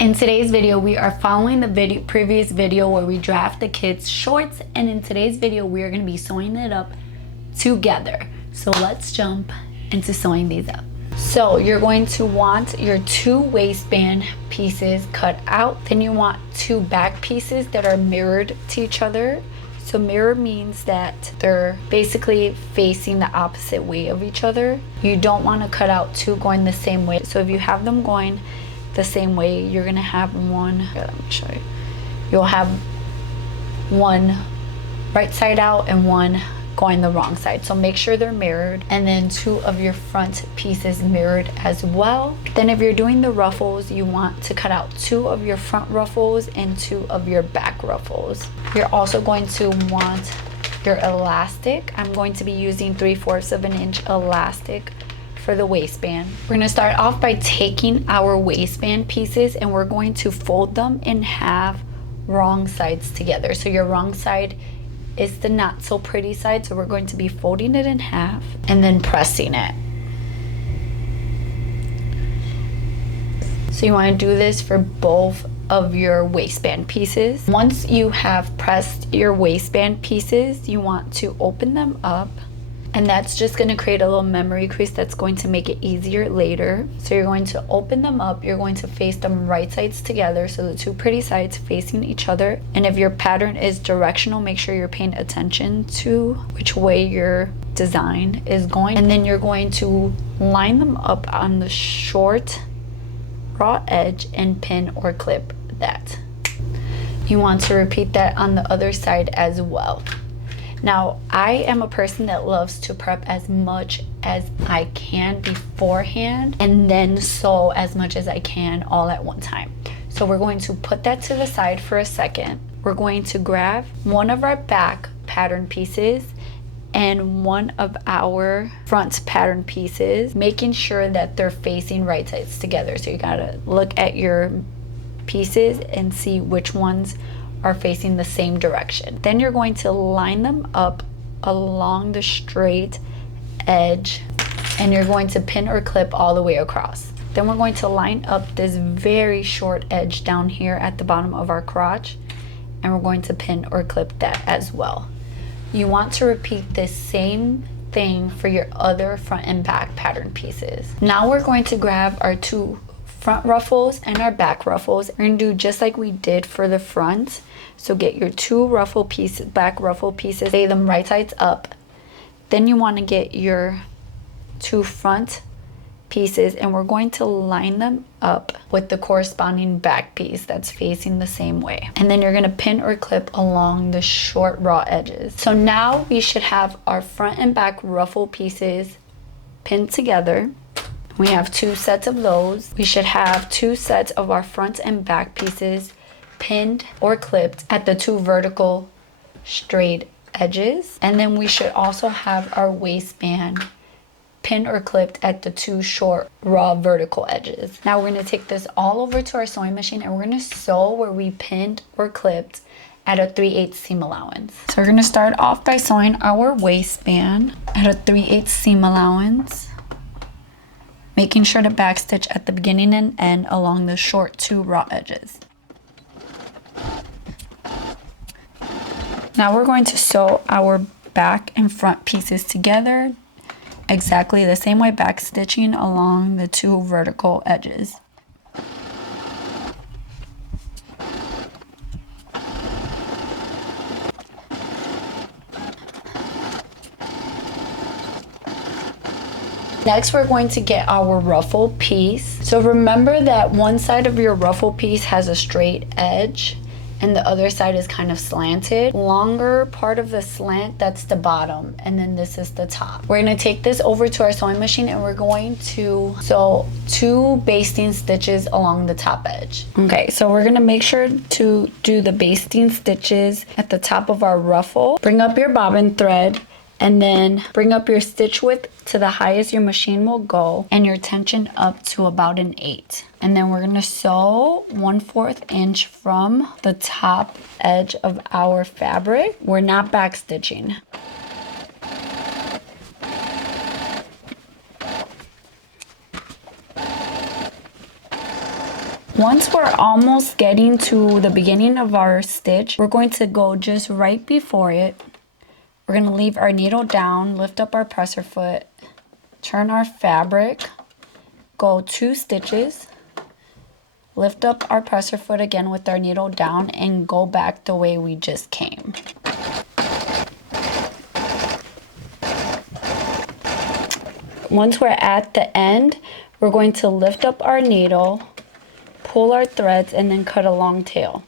In today's video, we are following the previous video where we draft the kids' shorts, and in today's video, we are going to be sewing it up together. So let's jump into sewing these up. So you're going to want your 2 waistband pieces cut out. Then you want 2 back pieces that are mirrored to each other. So mirror means that they're basically facing the opposite way of each other. You don't want to cut out 2 going the same way. So if you have them going the same way, you're gonna have one, here, let me show you. You'll have one right side out and one going the wrong side. So make sure they're mirrored, and then 2 of your front pieces mirrored as well. Then if you're doing the ruffles, you want to cut out 2 of your front ruffles and 2 of your back ruffles. You're also going to want your elastic. I'm going to be using 3/4 of an inch elastic for the waistband. We're going to start off by taking our waistband pieces and we're going to fold them in half, wrong sides together. So your wrong side is the not so pretty side, so we're going to be folding it in half and then pressing it. So you want to do this for both of your waistband pieces. Once you have pressed your waistband pieces, you want to open them up, and that's just going to create a little memory crease that's going to make it easier later. So you're going to open them up, you're going to face them right sides together, so the 2 pretty sides facing each other. And if your pattern is directional, make sure you're paying attention to which way your design is going. And then you're going to line them up on the short raw edge and pin or clip that. You want to repeat that on the other side as well. Now, I am a person that loves to prep as much as I can beforehand and then sew as much as I can all at one time. So we're going to put that to the side for a second. We're going to grab one of our back pattern pieces and one of our front pattern pieces, making sure that they're facing right sides together. So you gotta look at your pieces and see which ones are facing the same direction. Then you're going to line them up along the straight edge and you're going to pin or clip all the way across. Then we're going to line up this very short edge down here at the bottom of our crotch, and we're going to pin or clip that as well. You want to repeat this same thing for your other front and back pattern pieces. Now we're going to grab our 2 front ruffles and our back ruffles. We're going to do just like we did for the front. So get your 2 ruffle pieces, back ruffle pieces, lay them right sides up. Then you want to get your 2 front pieces and we're going to line them up with the corresponding back piece that's facing the same way. And then you're going to pin or clip along the short raw edges. So now we should have our front and back ruffle pieces pinned together. We have 2 sets of those. We should have 2 sets of our front and back pieces pinned or clipped at the 2 vertical straight edges. And then we should also have our waistband pinned or clipped at the 2 short raw vertical edges. Now we're going to take this all over to our sewing machine and we're going to sew where we pinned or clipped at a 3/8 seam allowance. So we're going to start off by sewing our waistband at a 3/8 seam allowance, making sure to backstitch at the beginning and end along the short 2 raw edges. Now we're going to sew our back and front pieces together exactly the same way, backstitching along the 2 vertical edges. Next, we're going to get our ruffle piece. So remember that one side of your ruffle piece has a straight edge and the other side is kind of slanted. Longer part of the slant, that's the bottom, and then this is the top. We're going to take this over to our sewing machine and we're going to sew 2 basting stitches along the top edge. Okay, so we're going to make sure to do the basting stitches at the top of our ruffle. Bring up your bobbin thread and then bring up your stitch width to the highest your machine will go and your tension up to about an 8. And then we're gonna sew 1/4 inch from the top edge of our fabric. We're not back stitching. Once we're almost getting to the beginning of our stitch, we're going to go just right before it. We're going to leave our needle down, lift up our presser foot, turn our fabric, go 2 stitches, lift up our presser foot again with our needle down, and go back the way we just came. Once we're at the end, we're going to lift up our needle, pull our threads, and then cut a long tail.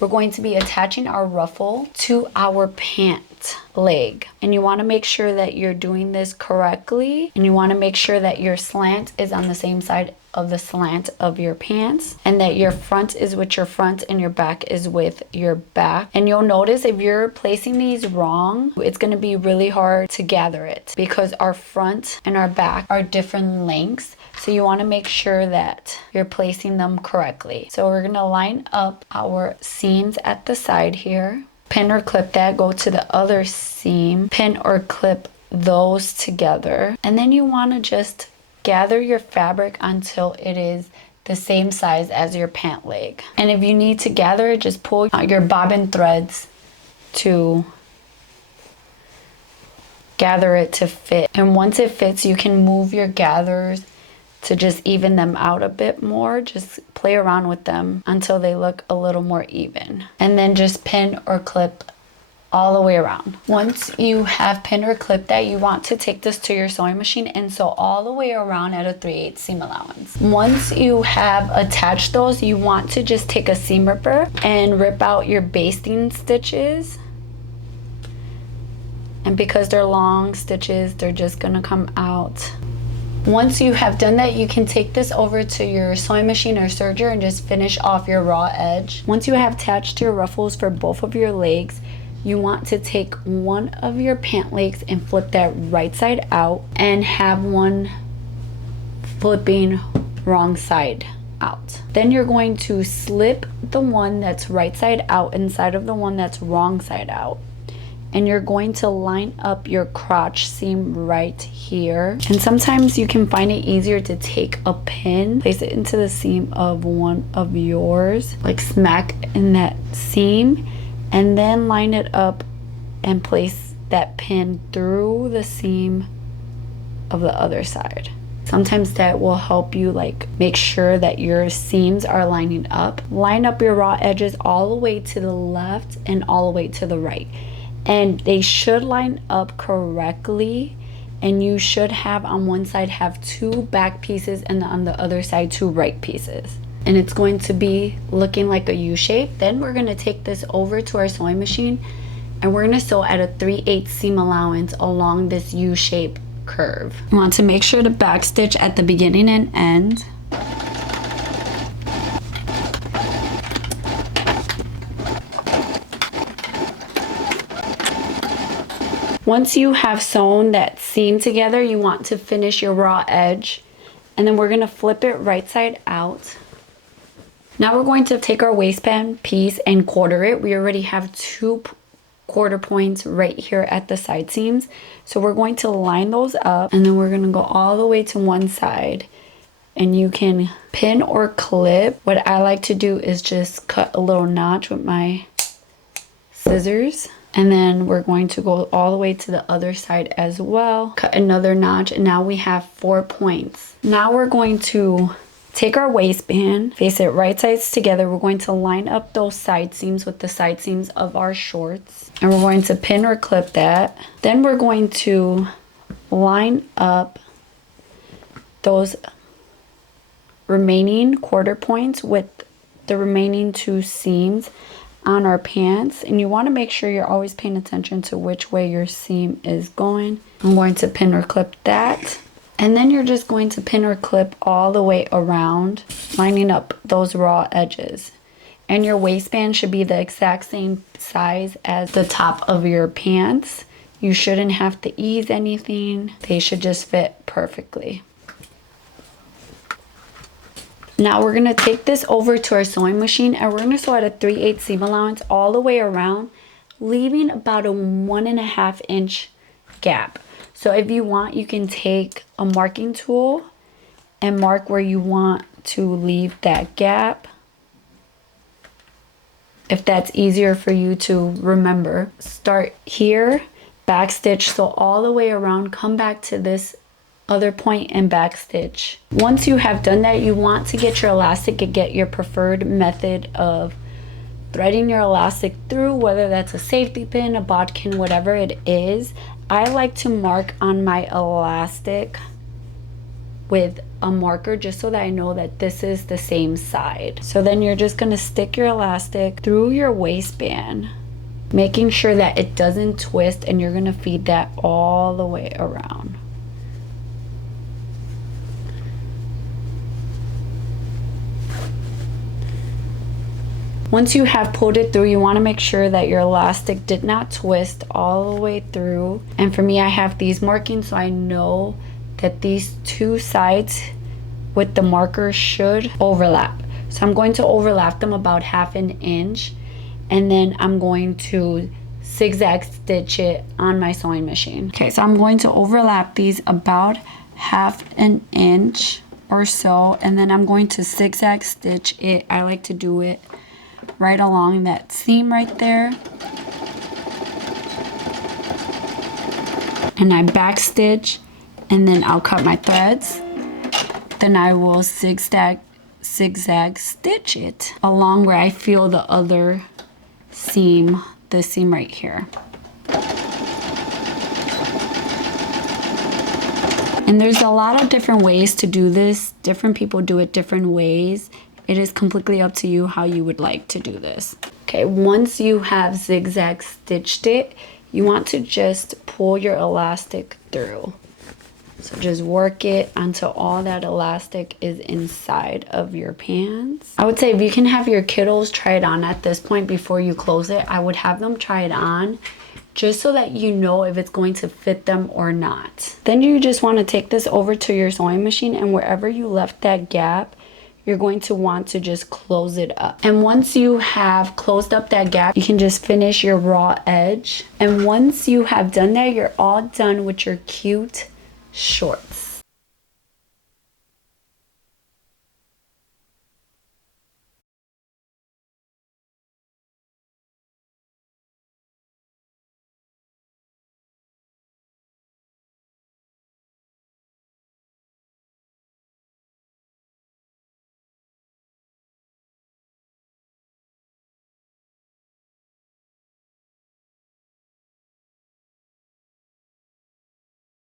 We're going to be attaching our ruffle to our pant leg. And you want to make sure that you're doing this correctly. And you want to make sure that your slant is on the same side of the slant of your pants. And that your front is with your front and your back is with your back. And you'll notice if you're placing these wrong, it's going to be really hard to gather it. Because our front and our back are different lengths. So you want to make sure that you're placing them correctly. So we're going to line up our seams at the side here. Pin or clip that, go to the other seam. Pin or clip those together. And then you want to just gather your fabric until it is the same size as your pant leg. And if you need to gather it, just pull your bobbin threads to gather it to fit. And once it fits, you can move your gathers to just even them out a bit more. Just play around with them until they look a little more even. And then just pin or clip all the way around. Once you have pinned or clipped that, you want to take this to your sewing machine and sew all the way around at a 3/8 seam allowance. Once you have attached those, you want to just take a seam ripper and rip out your basting stitches. And because they're long stitches, they're just gonna come out. Once you have done that, you can take this over to your sewing machine or serger and just finish off your raw edge. Once you have attached your ruffles for both of your legs, you want to take one of your pant legs and flip that right side out and have one flipping wrong side out. Then you're going to slip the one that's right side out inside of the one that's wrong side out. And you're going to line up your crotch seam right here. And sometimes you can find it easier to take a pin, place it into the seam of one of yours, like smack in that seam, and then line it up and place that pin through the seam of the other side. Sometimes that will help you like make sure that your seams are lining up. Line up your raw edges all the way to the left and all the way to the right. And they should line up correctly, and you should have on one side have 2 back pieces and on the other side 2 right pieces. And it's going to be looking like a U shape. Then we're going to take this over to our sewing machine and we're going to sew at a 3/8 seam allowance along this U shape curve. You want to make sure to back stitch at the beginning and end. Once you have sewn that seam together, you want to finish your raw edge, and then we're going to flip it right side out. Now we're going to take our waistband piece and quarter it. We already have 2 quarter points right here at the side seams. So we're going to line those up, and then we're going to go all the way to one side. And you can pin or clip. What I like to do is just cut a little notch with my scissors. And then we're going to go all the way to the other side as well. Cut another notch, and now we have 4 points. Now we're going to take our waistband, face it right sides together. We're going to line up those side seams with the side seams of our shorts. And we're going to pin or clip that. Then we're going to line up those remaining quarter points with the remaining 2 seams on our pants, and you want to make sure you're always paying attention to which way your seam is going. I'm going to pin or clip that, and then you're just going to pin or clip all the way around, lining up those raw edges. And your waistband should be the exact same size as the top of your pants. You shouldn't have to ease anything. They should just fit perfectly. Now we're going to take this over to our sewing machine, and we're going to sew at a 3/8 seam allowance all the way around, leaving about a 1.5 inch gap. So if you want, you can take a marking tool and mark where you want to leave that gap. If that's easier for you to remember, start here, back stitch, so all the way around, come back to this other point and back stitch. Once you have done that, you want to get your elastic and get your preferred method of threading your elastic through, whether that's a safety pin, a bodkin, whatever it is. I like to mark on my elastic with a marker just so that I know that this is the same side. So then you're just going to stick your elastic through your waistband, making sure that it doesn't twist, and you're going to feed that all the way around. Once you have pulled it through, you want to make sure that your elastic did not twist all the way through. And for me, I have these markings, so I know that these two sides with the marker should overlap. So I'm going to overlap them about 1/2 inch, and then I'm going to zigzag stitch it on my sewing machine. Okay, so I'm going to overlap these about 1/2 inch or so, and then I'm going to zigzag stitch it. I like to do it right along that seam right there, and I back stitch, and then I'll cut my threads. Then I will zigzag stitch it along where I feel the other seam, the seam right here. And there's a lot of different ways to do this. Different people do it different ways. It is completely up to you how you would like to do this. Okay, once you have zigzag stitched it, you want to just pull your elastic through. So just work it until all that elastic is inside of your pants. I would say if you can have your kiddos try it on at this point before you close it, I would have them try it on just so that you know if it's going to fit them or not. Then you just want to take this over to your sewing machine, and wherever you left that gap, you're going to want to just close it up. And once you have closed up that gap, you can just finish your raw edge. And once you have done that, you're all done with your cute shorts.